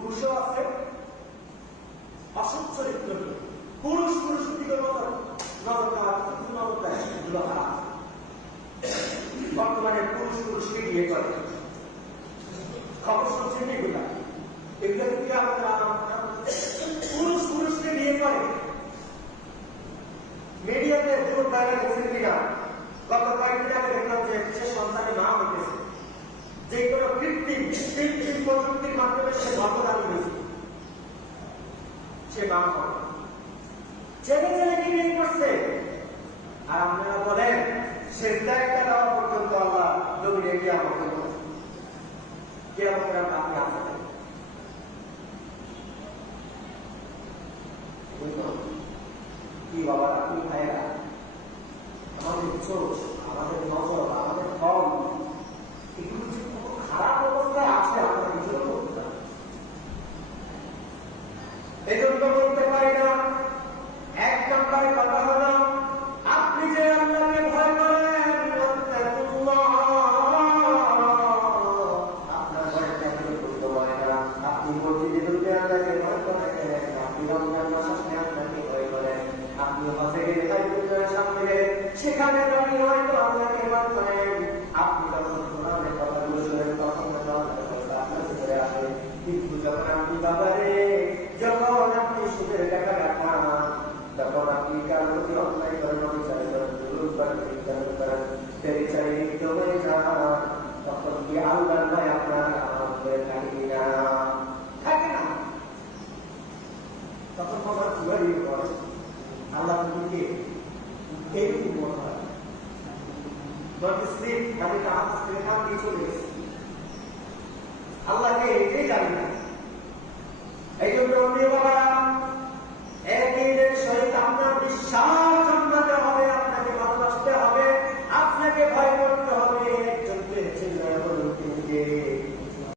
পুরুষও আছে অসৎ চরিত্র নিয়ে। পুরুষ দিকে নজর দেয়, এগুলো হারাম। বর্তমানে পুরুষকে বিয়ে করে, খবর শুনছেন এগুলা, এগুলো থেকে আমাদের পুরুষকে বিয়ে করে। মিডিয়াতে যুবক ভাইরা দেখছেন কিনা, গত কয়েকদিন আগে দেখলাম যে সে সন্তানের মা হইতেছে, যে কোনো কৃত্রিম প্রযুক্তির মাধ্যমে সে গর্ভধারণ হয়েছে, সে মা হবে, ছেলে কি বিয়ে করছে। আর আপনারা বলেন সে ত্যাগটা দেওয়া পর্যন্ত আল্লাহ জমিনে গিয়ে আমাকে বলে কে আমাকে আপনি আসবেন। কি বাবা, আপনি ভাইয়েরা, আমাদের চোখ, আমাদের নজর, আমাদের ফল, এগুলো যে কত খারাপ অবস্থায় আছে আমরা নিজেও করতে পারি। এই জন্য বলতে পারি না। এক নম্বরে কথা হলো, আপনি যে আল্লাহকে ভয় করেন, আপনার ভয়টা করতে হয় না। আপনি মসজিদে ঢুকে আল্লাহকে ভয় করেন, আপনি রমজান মাসে আপনাকে ভয় করেন, আপনি হজে গেলে সামনে গেলে সেখানে দাঁড়িয়ে হয়তো আল্লাহকে ভয় করেন। আপনি যখন কোরআনের কথাগুলো শোনেন তখন আপনার ভিতরে আসে। কিন্তু যখন আপনি বাবারে, যখন আপনি সুদের টাকা রাখান, তখন আপনি কার প্রতি অন্যায় করেন, অবিচার করেন, জুলুম করেন, নির্যাতন করেন, বেচারি লিপ্ত হয়ে যান, তখন কি আল্লাহর ভয় আপনার আমাদের থাকে না? তখন কথা চুয়ারি করে আল্লাহ তুমিকে এইরকম মনে হয় চলে গেছে, আল্লাহকে এটাই জানি না। এই জন্য বাবা, একই সহিত আপনার বিশ্বাস জন্মাতে হবে, আপনাকে ভালোবাসতে হবে, আপনাকে ভয় করতে হবে।